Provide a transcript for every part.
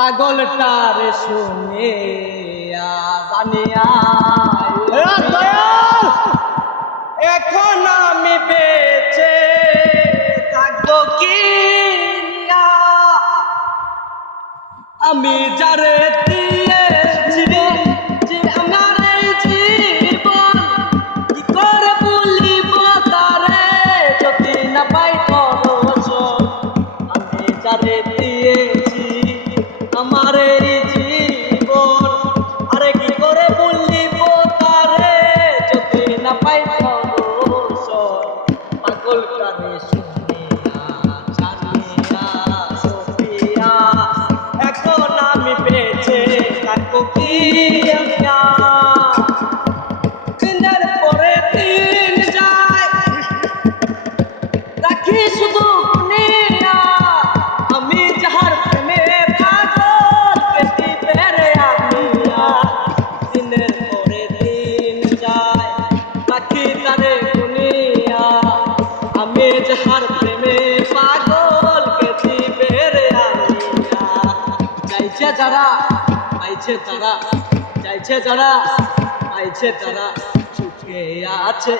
পাগলটার শুনে জানিয়া এখন আমি বেঁচে থাকব কি আমি যারে প্রেমে পাগল গেছি বেড়ে চাইছে যারা আইছে তারা, চাইছে যারা আইছে তারা সুখে আছে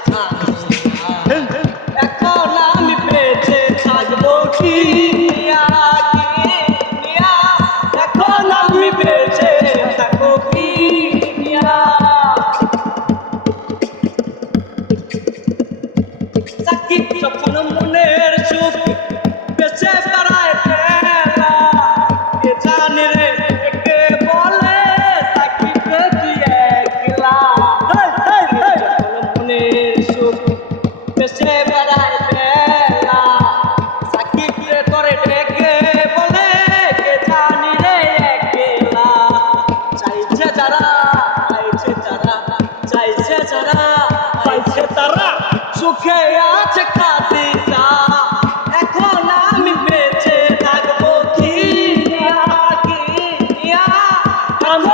এখন আমি পেয়েছে থাকব কি এখন আমি পেয়েছে থাকব কি সাকিব যখন মনে